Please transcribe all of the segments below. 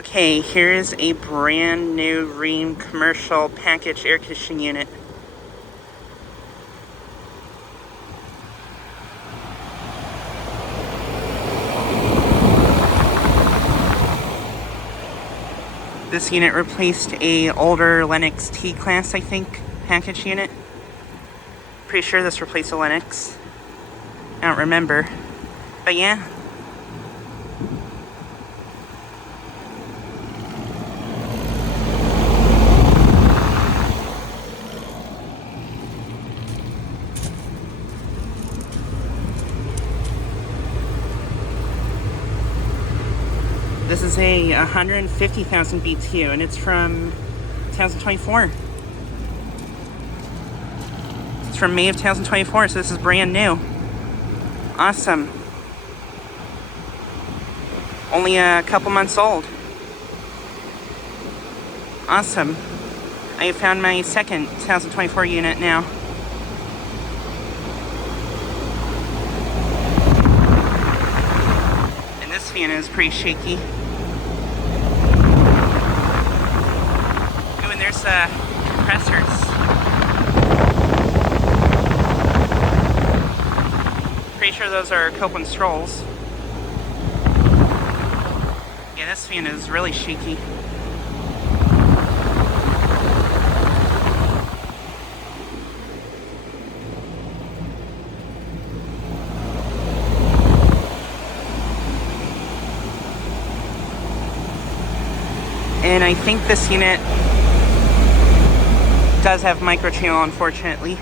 Okay, here's a brand new Rheem commercial package air conditioning unit. This unit replaced a older Lennox T-Class, I think, package unit. Pretty sure this replaced a Lennox. I don't remember. But yeah. This is a 150,000 BTU, and it's from 2024. It's from May of 2024, so this is brand new. Awesome. Only a couple months old. Awesome. I found my second 2024 unit now. And this fan is pretty shaky. Oh, and there's compressors. Pretty sure those are Copeland Strolls. Yeah, this fan is really shaky. And I think this unit does have Microchannel, unfortunately.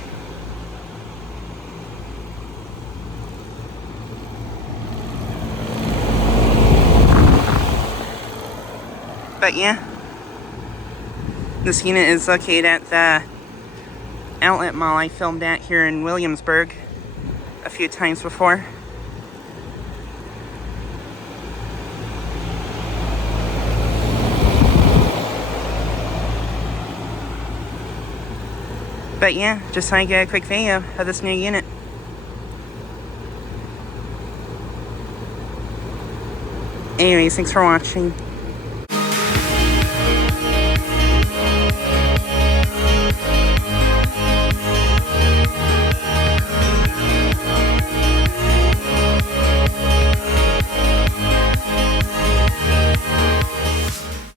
But yeah, this unit is located at the outlet mall I filmed at here in Williamsburg a few times before. But yeah, just trying to get a quick video of this new unit. Anyways, thanks for watching.